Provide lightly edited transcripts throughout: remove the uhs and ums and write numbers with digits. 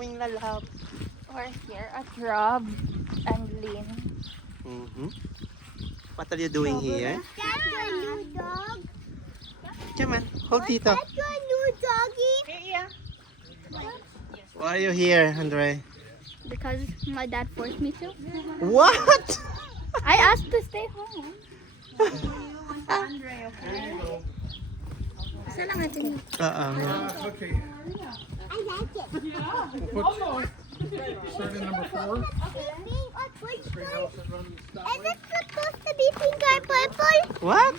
going, lalab? We're here at Rob and Lynn. What are you doing here? That's your new dog. Come on, hold Tito. That's your new doggy. Why are you here, Andre? Because my dad forced me to. What? I asked to stay home. Isa lang natin. Okay. I like it. Start at number 4. Okay, pink or purple? Is it supposed to be pink or purple? What?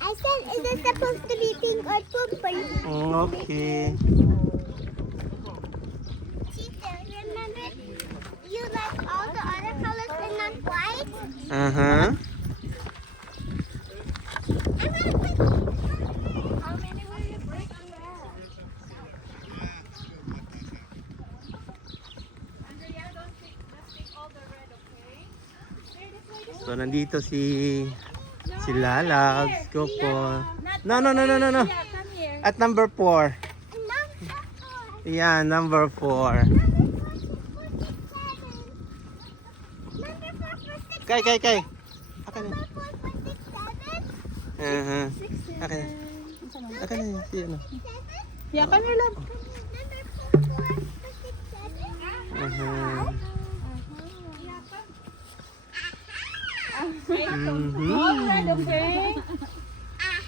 I said, is it supposed to be pink or purple? Okay. Tita, remember you like all the other colors and not white? Uh-huh. I'm gonna put How many will you break? So, nandito si Lalabs. Go po. No. Come here. At number 4. number 4. Yeah, number 4. Number 4 for 6. Kay. Akin na. Number 4 for 6, 7. Uh-huh. Akin na. Akin na. Si ano. 7. Yeah, come here, love. Number 4 for 6, 7. Uh-huh. All right, okay. Aha,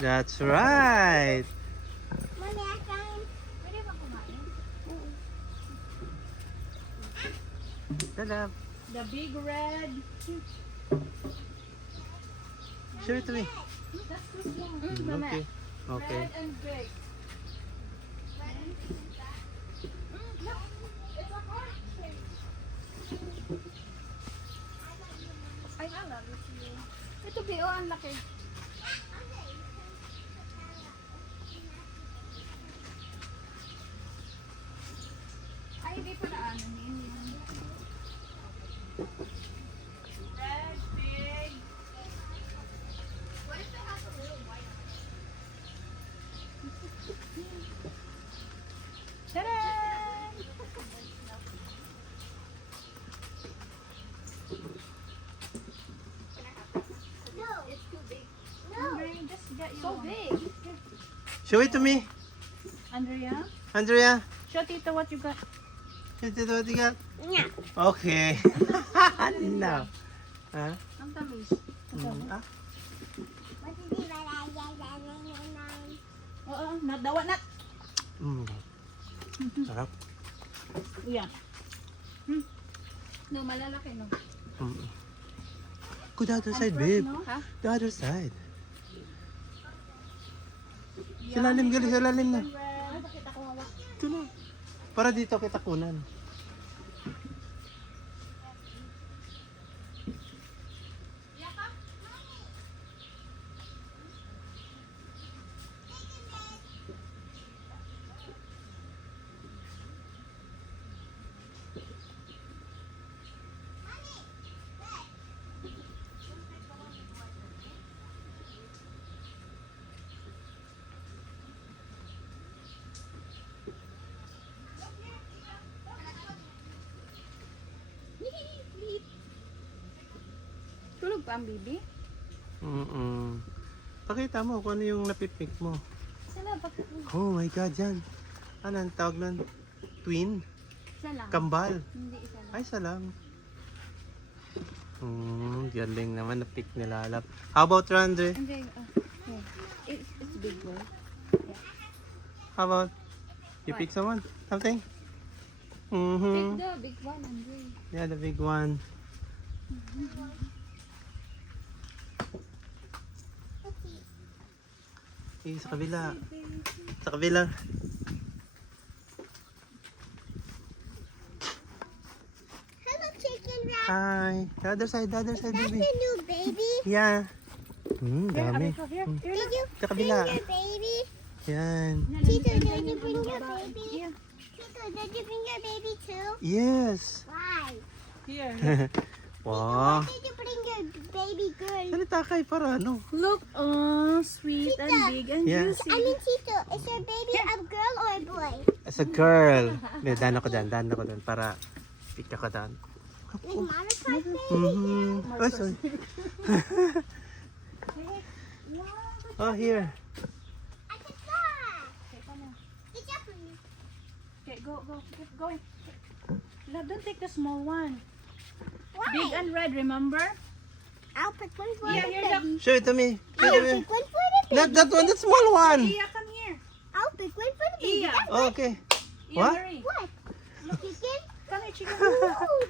That's that's right. right. Mommy, I found. Lalab. The big red. Show it to me. That's too small. Okay. Okay. Red and big. It's a heart shape. Ay, I love it. Ito, Bio, ang laki. Ay, hindi pa na ano. Red, big. What if it has a little white on it? Ta-da! No. It's too big. No. Just get you so big. Show it to me. Andrea, Andrea. show Tito what you got. Show it what you got. Yeah. Okay. No. Huh? Ang tamis. Ah. What is it? Oo, nadawa na. Sarap. Yeah. No, malalaki no. Go the other side, babe. Ha? The other side. Sa lalim, gali, sa lalim na. Ito na. Para dito kita kunan. Tulog pa ang bibi? Pakita mo kung ano yung napipik mo. Sana pag... Oh my God, yan. Ano ang tawag nun? Twin? Isa lang. Kambal? Hindi isa lang. Ay, isa lang. Galing naman na-pick ni Lalab. How about Randre? Hindi, it's big boy. How about you pick someone? Something? Pick the big one, Andre. Yeah, the big one. Sa kabila. Sa kabila. Hello, chicken wrap. Hi. The other side, That's baby. the new baby. Yeah. Dami. Here, Did you Sa bring kabila. your baby? Yan. Tito, did you bring your baby? Yeah. Tito, did you bring your baby too? Yes. Why? Here. Wow. Did you bring your your baby girl? Salita kay para ano? Look, oh, sweet and big and Yeah. juicy. I mean, Tito, is your baby a girl or a boy? As a girl. May daan ako dyan para pick ako dyan. Like Mama's heart baby? Mm-hmm. Oh, sorry. Oh, here. I can fly. Okay, come on. It's up for me. Okay, go, keep going. Love, don't take the small one. Why? Big and red, remember? I'll pick one for Yeah, the here's baby. Show it to me. Show it to I'll me. pick one for the baby. Not that one, that small one. Iya, come here. I'll pick one for the baby. Iya. Oh, okay. Iya, What? Marie. What? Chicken? Come here, chicken. Ooh.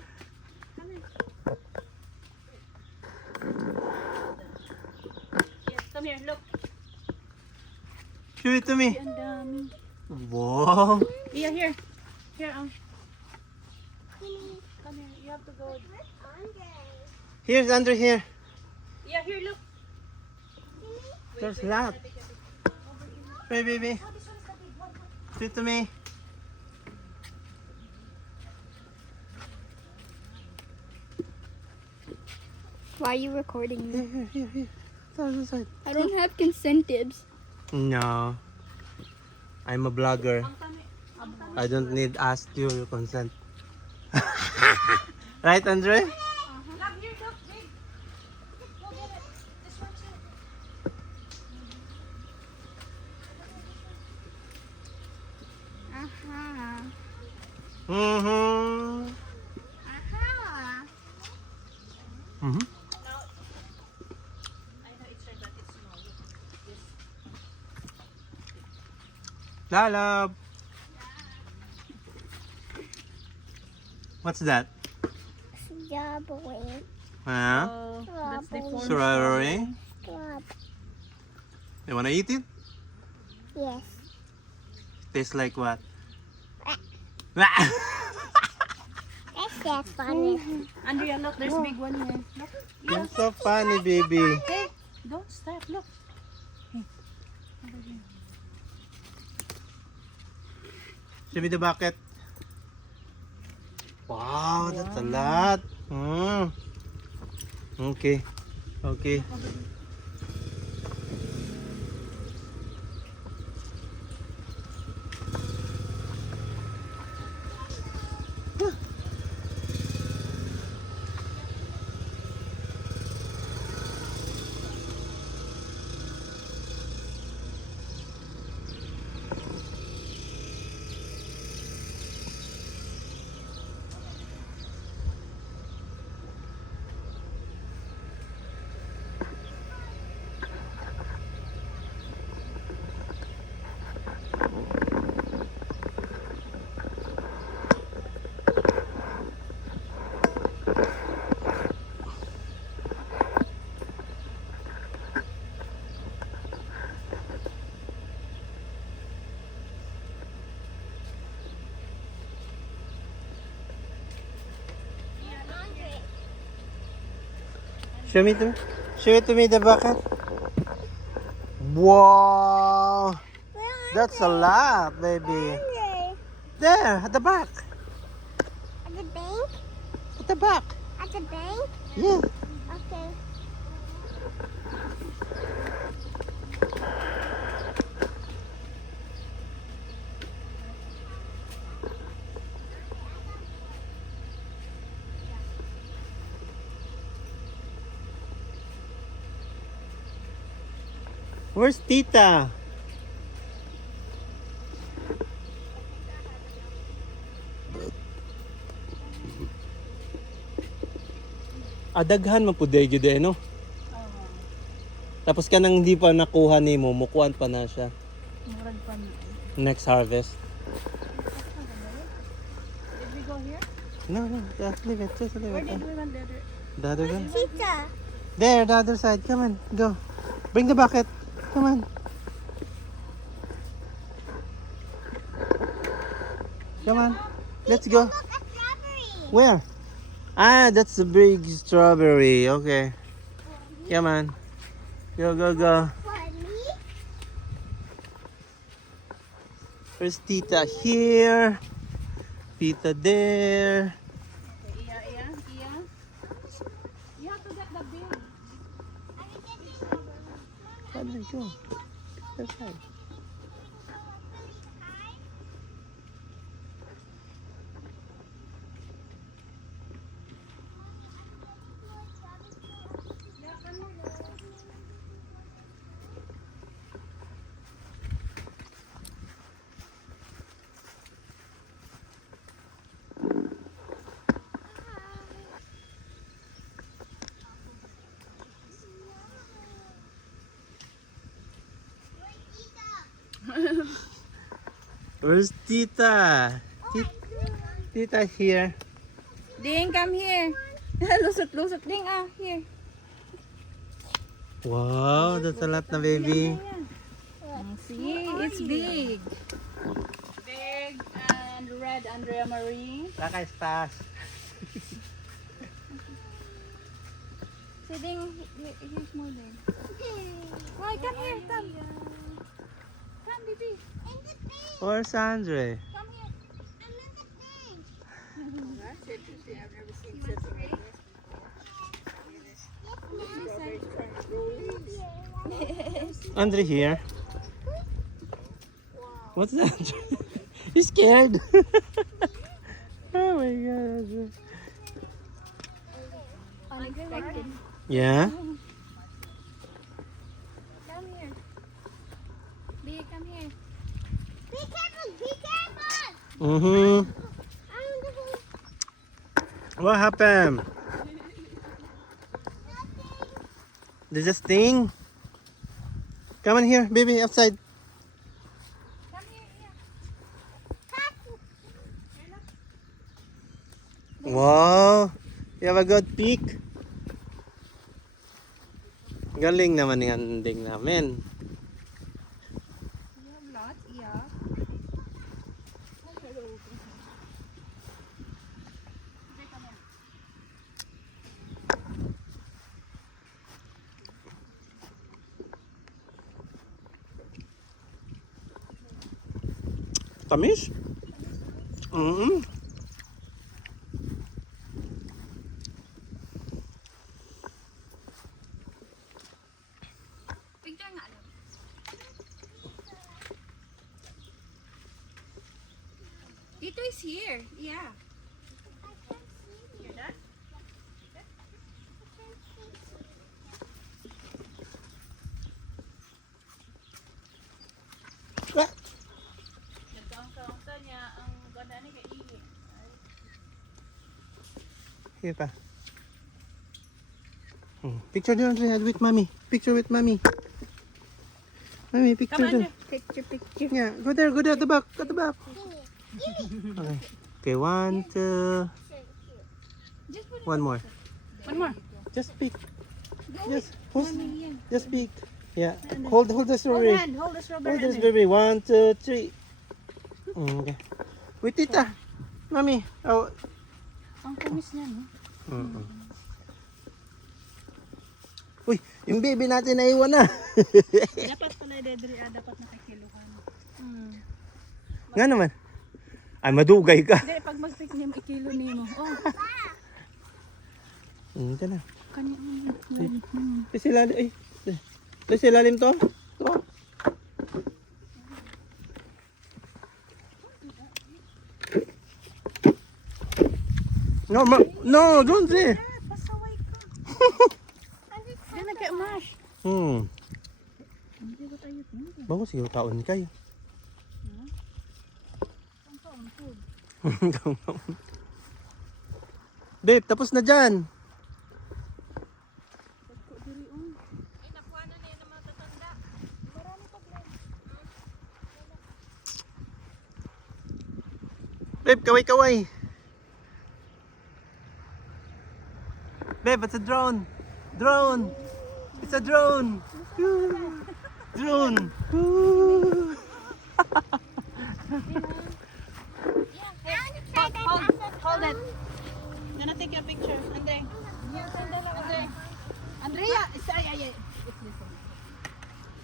Come here. Yes, come here, look. Show it to me. Ang dami. Wow. Iya, here. Here, Give come here. You have to go. me Andre. Here's under here. Yeah, here, look. There's a lot. Hey, baby. Show it to me. Why are you recording me? Here. This side. I don't have consentives. No. I'm a blogger. I don't need ask your consent. Right, Andre? Love, here, look, big. Go get it. This one too. Uh-huh. Mm-hmm. Uh-huh. Mm-hmm. I know it's red, but it's small. Yes. Lalab. What's that? Strawberry. Huh? Oh, that's the corn. Strawberry? Strawberry. You wanna eat it? Yes. Tastes like what? That's that funny. Andrea, look, there's big one here. Look. You're so funny, baby. Hey, don't stop. Look. Hey, over here. Show me the bucket. Wow, that's a lot. Mm. Okay. Okay. Show it to me the bucket. Wow, that's a lot, baby. Andre. There, at the back. At the bank? At the back. At the bank? Yeah. Okay. Where's Tita? Adaghan man po dahil gid no. Tapos kanang hindi pa nakuha nimo, mukuan pa na siya. Murag pa niya. Next harvest. Did we go here? No, just leave it. Just leave Where it. did we went the other? The other one. Tita. There, the other side. Come on, go. Bring the bucket. Come on. Come on. Let's go. Look, a strawberry. Where? Ah, that's the big strawberry. Okay. Come on. Go, go, go. For me? There's Tita here. Tita there. Okay, Iya. You have to get the big go. That's right. Where's Tita? Tita here. Ding, come here. Lusot-lusot, Ding, here. Wow, that's a lot na baby. See, it's big. Big and red Andrea Marie. Laka estás? So Ding, here's more Ding. Why, come here, come. Come, baby. Where's Andre? Come here. Andre here. What's that? He's scared. Oh my god. Unexpected. Yeah? Come here. Big, come here. Be careful, be careful. Mm-hmm. What happened? Did it sting? Come on here, baby, outside. Come here, yeah. Wow, you have a good peek. Galing naman ng anding namin. You have lots, yeah. Tamis? Mm-hmm. Picture nga lang. Tito is here. Yeah. Hear that? Nagkaungsa niya ang ganda ni kay Ihi. Here pa. Picture doon with mommy. Picture with mommy. Mommy, picture doon. Picture, picture. Yeah, go there at the back, at the back. Okay. Okay, 1, 2. Just put it. One more. One more. Just pick. Mommy, Just pick. Yeah. Hold the Hold strawberry. hand. Hold the strawberry. Hold the strawberry. 1, 2, 3. Okay. Wait, tita. Mommy. Oh. Ang tamis niya, no? Uy, yung baby natin naiwan na. Dapat pala, Dedri, dapat nakakiluhan. Nga naman. Ay, madugay ka. Hindi, pag mag-pick niya, ikilo niya mo. Oh, Ito na. kanya. Ito si lalim. Ay. Ito si lalim to. Ito. No, don't say. Pasaway ka. Hindi nagka-mash. Hindi ko tayo. Bago siguro taon kayo. Babe, tapos na dyan. Ay, nakuha na niya ng mga tatanda. Marami pa lang. Babe, kaway-kaway. Babe, it's a drone. Drone. It's a drone. Woo. Drone. Woo. Hold it. I'm gonna take a picture. Andre. Andre. Andrea. Sorry, it's this one.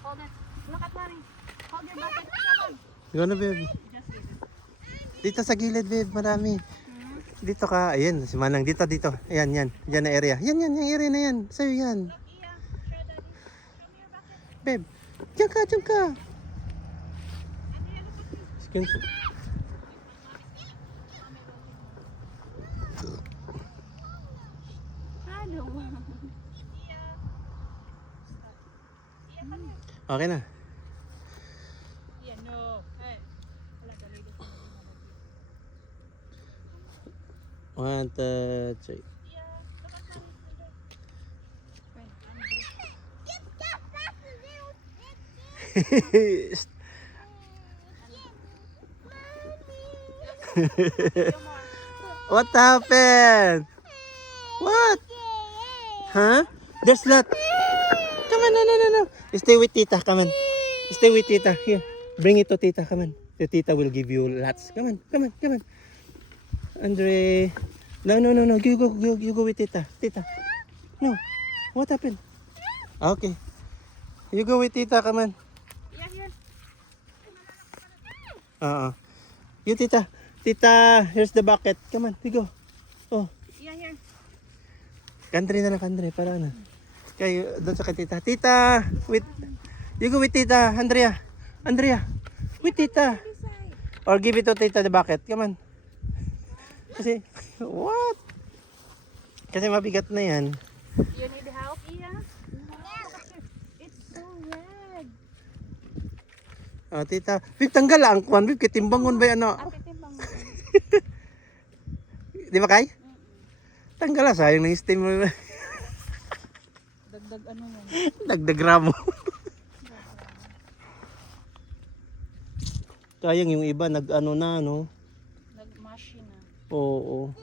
Hold it. Look at mommy. Hold your bucket. Come on. Gonna, babe. Just leave it. Dito sa gilid, babe. Marami. Dito ka. Ayan, si Manang. Dito. Ayan, yan. Yan na area. Yan. Yung area na yan. Sa'yo yan. Iya. Try daddy. Come here, bucket. Babe, Diyan ka, diyan ka. Skin. Ano? Okay na. Yeah, no. Hey. One, two, three. What happened? What? Huh? There's lot. Come on, no. Stay with Tita, come on. Stay with Tita. Here. Bring it to Tita, come on. The Tita will give you lots. Come on. Andre. No. You go with Tita. Tita. No. What happened? Okay. You go with Tita, come on. Yeah, here. You, Tita. Tita, here's the bucket. Come on, we go. Oh, Yeah, here. country na lang, country. Para ano. Kayo, doon sa kay Tita. Tita, with... You go with Tita, Andrea. With Tita. Or give it to Tita the bucket. Come on. Kasi, what? Kasi mabigat na yan. You need help, Iya? It's so red. Tita, Viv, tanggal lang. Kwan, Viv, kitimbangon ba yan, ano? Timbang mo. Di ba kay? Tanggal lang, sayang ng steam mo. Dagdag ano yan? Dagdag ramo. Sayang yung iba, nag-ano na, no? Nag-mash na. Oo.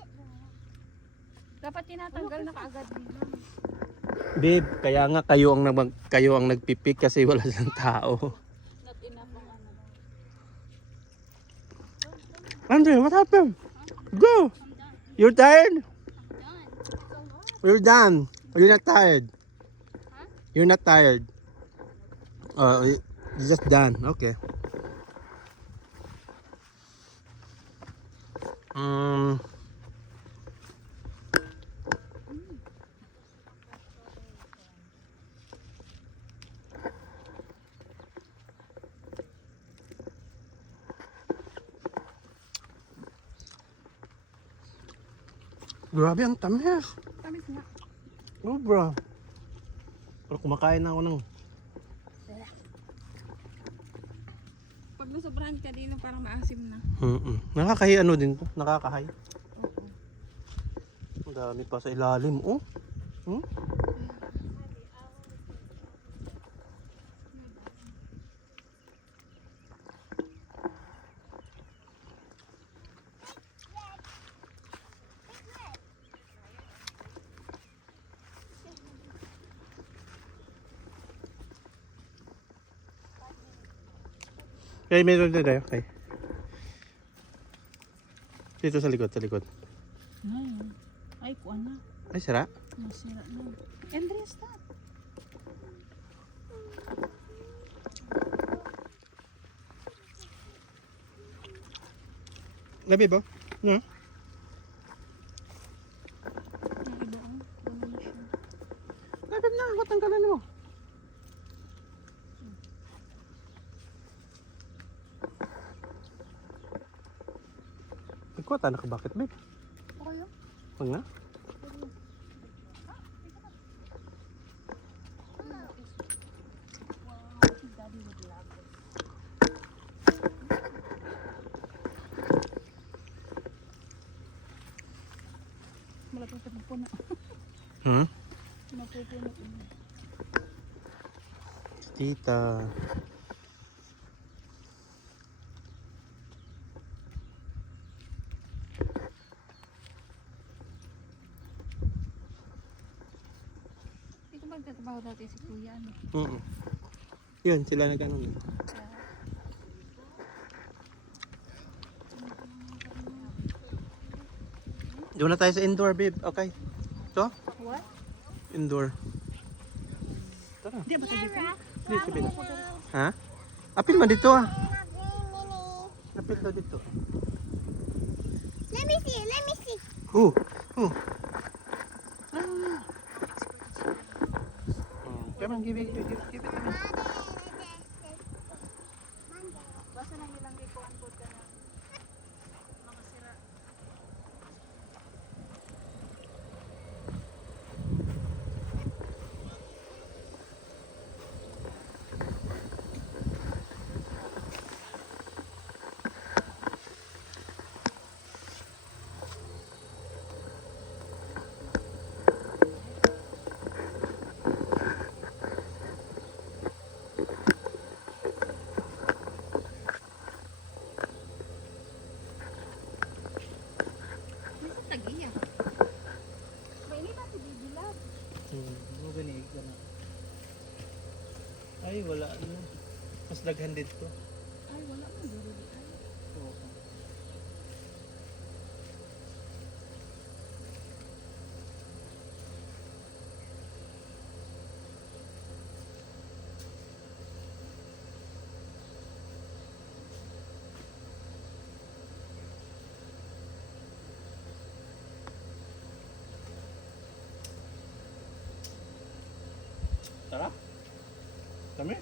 Dapat tinatanggal na kaagad nila. Babe, kaya nga kayo ang nagpipik kasi wala silang tao. Not enough ang ano. Andre, what happened? Go! You're tired? You're done. You're not tired. You're not tired. You're just done. Okay. Grabe ang tamis. Tamis nga. Oh, bro. Pero kumakain na ako ng... Pag nasobrahan ka din, parang maasim na. Nakakahi ano din to. Nakakahay. Ang dami pa sa ilalim. Oh. Okay, meron din tayo. Okay. Dito sa likod. Ay, kuha na. Ay, sira. Masira na. Andrea, stop. Labi ba? No? Yung iba, oh. Puno na siya. Labi na. Huwag tanggalan mo. Ikaw, tanak bakit, babe? Okay yun. Huwag na. Daddy would love it. Malapit na puno. Napupuno. Tita. Dito ba nagtatrabaho dati si Kuya? Ano? Yun, sila nag-ano. Doon na tayo sa indoor, babe. Okay. Ito? What? Indoor. Tara. Yara, Dito, sabi na. Ha? Apil man dito ah. Apil daw dito. Let me see. Who? Come on, give it to me. mag-record ka ng mga sira. Nasa tagiya. Mainit na si Bibilab. Ganig ka na. Ay, wala na. Mas daghan dito. Ay, wala mo. Duro di ay. Oo. Sarap? Tamis?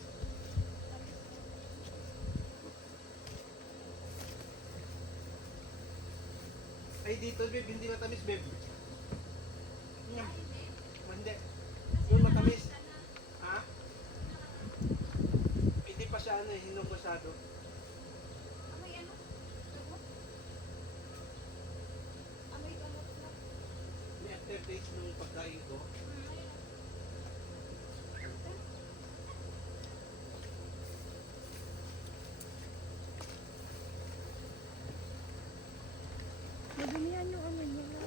Ay, dito, babe. Hindi matamis, babe. Hindi. Yung matamis. Ha? Hindi pa siya ano eh, hinog masyado. Amoy ano? Gamot? Amoy gamot na. May aftertaste nung pagkain ko. Nagulihan yung ano nila.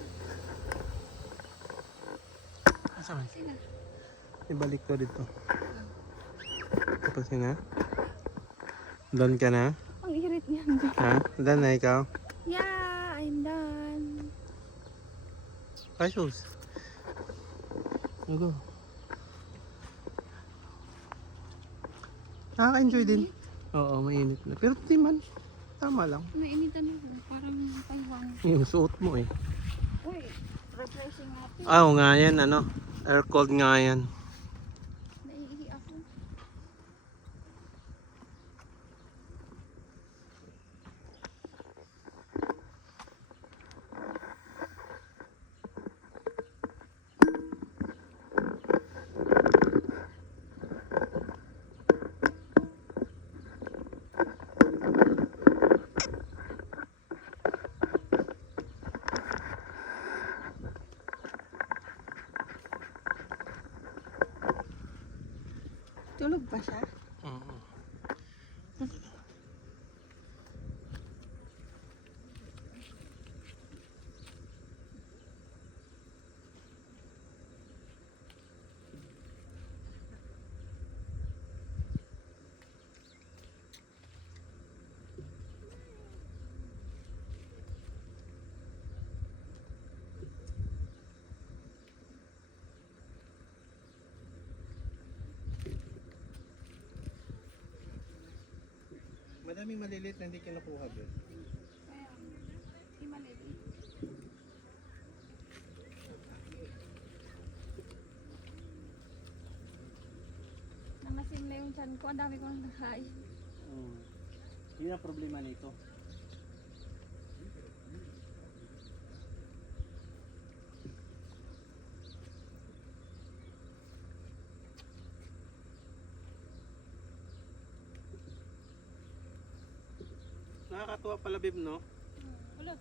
Asa man? Sina? Ibalik ko dito. Tapos na? Done ka na? Ang irit niyan. Ha? Done na ikaw? Yeah, I'm done. Ay, sus. Go. Nakaka-enjoy din. Oo, mainit na. Pero di man. Tama lang. Nainitan ako. Parang Taiwan. Yung suot mo eh. Uy, refreshing natin. Ah, oo nga yan, ano. Air cold nga yan. Naiihi ako. Tulog pa siya? Oo. Madaming malilit na hindi kinukuha, bro. Di maliit. Namasim na yung chan ko. Ang dami kong nakain. Yun ang problema nito. Nakakatuwa pala, babe, no? Hello.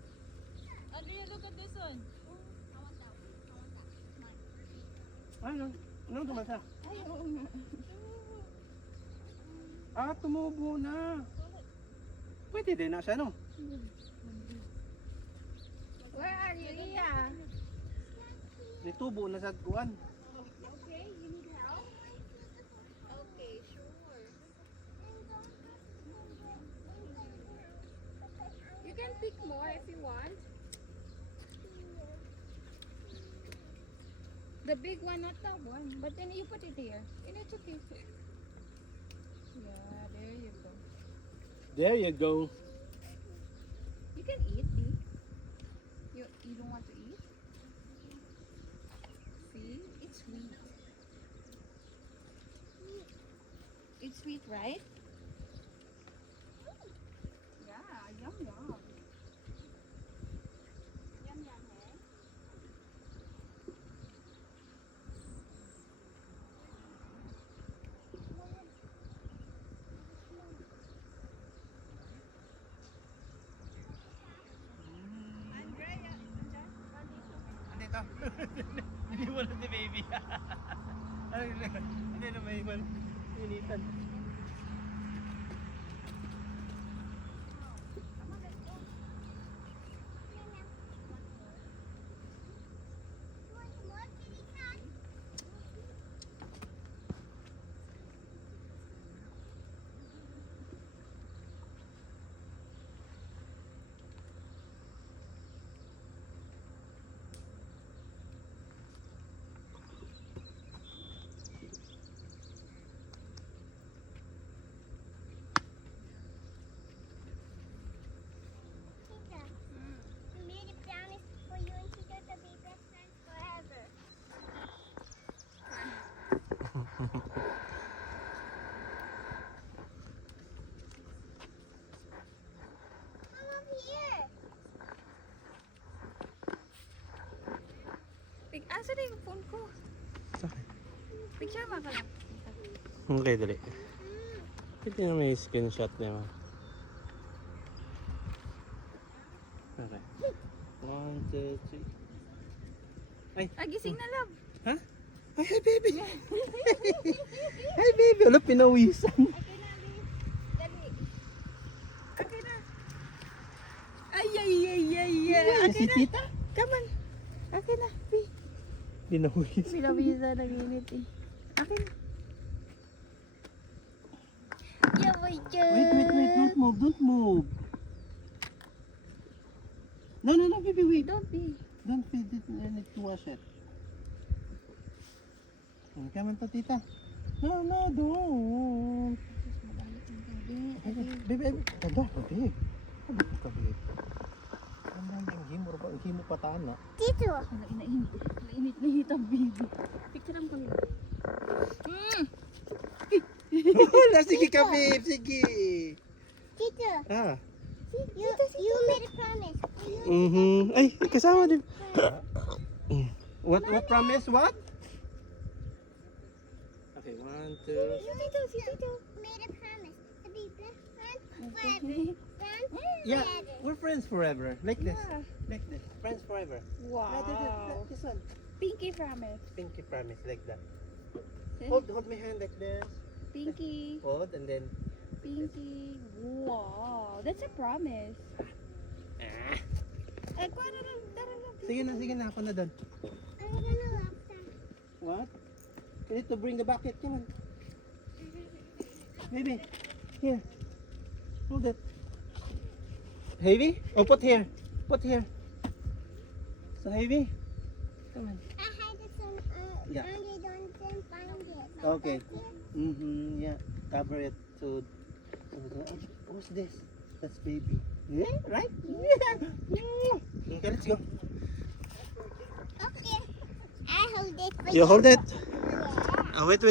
Andrea, look at this one. Ano? Ano naman siya? Ay, oo nga. Ah, tumubo na. Pwede din na siya, no? Where are you, Iya? Nitubo na sa guwan. Okay, you need help? Okay, sure. You can pick more if you want. The big one, not that one. But then you put it here. And it's okay. Yeah, there you go. There you go. You can eat, B. You don't want to eat? See? It's sweet. It's sweet, right? Yeah, Hindi mo na si baby. Hindi na may iwan. Initan. More kitty cat. Tita, we made a promise for you and Tita to be best friends forever. Come over here. Asa na yung phone ko? Sakit. Picture mo ka lang. Okay, dali. Pwede na may screenshot niya. Okay. 1, 2, 3. Ah, gising na love. Ha? Ay, hi baby! Hi baby! Wala, pinawisan. Okay na, babe. Dali. Okay na. Ay, ay, ay, ay, ay. Okay Si na. tita? Come on. Okay na, Pi. Pinawisan. Bila-bisa nag-init eh. Okay na. Yeah, we do. Wait, don't move, don't move. No, baby, wait. Don't be. Don't feed it, I need to wash it. Come on to tita. No, don't. Baby. Taga, baby. Sabi ko ka, baby. Ang himo pataan na. Tito. Nainit ang baby. Picture mo kami. Wala, sige ka, babe, sige. Tito. Ah. You made a promise. Ay, kasama din. What promise? What? Okay, 1, 2. You made a promise to be best friends forever. Friends Yeah, forever. we're friends forever. Like this. Yeah. Like this. Friends forever. Wow. This one. Pinky promise. Pinky promise, like that. Hold my hand like this. Pinky. Hold, and then. Pinky. Wow. That's a promise. Eh, kuha na lang. Tara lang. Sige na, ako na doon. I'm gonna love them. What? You need to bring the bucket. Come on. Baby, here. Hold it. Heavy? Oh, put here. Put here. So heavy? Come on. I had this one. Yeah. And they don't find it. Okay. Yeah. Cover it to. What's this? That's baby. Yeah, right? Yeah. Okay, let's go. Okay. I hold it for You hold it. Yeah. Oh, wait.